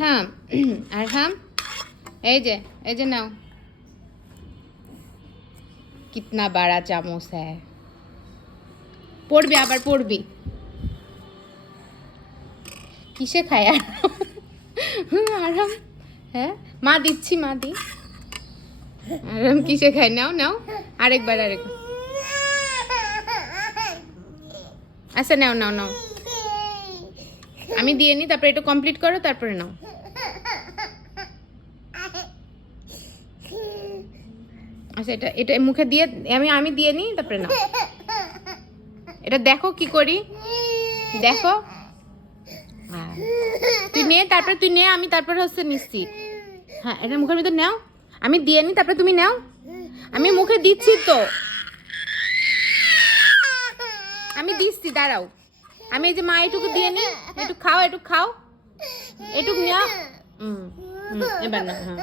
থাম আর থাম। এই যে নাও। কিতনা বাড়া চামচ হ্যাঁ, পড়বি আবার পড়বি। কিসে খায় আর আরাম? হ্যাঁ মা দিচ্ছি, মা দি। আরাম কিসে খায়? নাও নাও, আরেকবার। আচ্ছা নাও নাও নাও, আমি দিয়ে নি, তারপরে এটা কমপ্লিট করো, তারপরে নাও। আচ্ছা এটা এটা মুখে দিয়ে আমি দিয়ে নিই, তারপরে নাও। এটা দেখো কি করি, দেখো। তুই নে, তারপরে তুই নে, আমি তারপর হচ্ছে নিচ্ছি। হ্যাঁ এটা মুখের ভিতর নাও, আমি দিয়ে নি, তারপরে তুমি নাও। আমি মুখে দিচ্ছি তো, আমি দিচ্ছি, দাঁড়াও। আমি এই যে মা এটুকু দিয়ে নি, একটু খাও, একটু খাও, এটুকু নাও। এবার না, হ্যাঁ।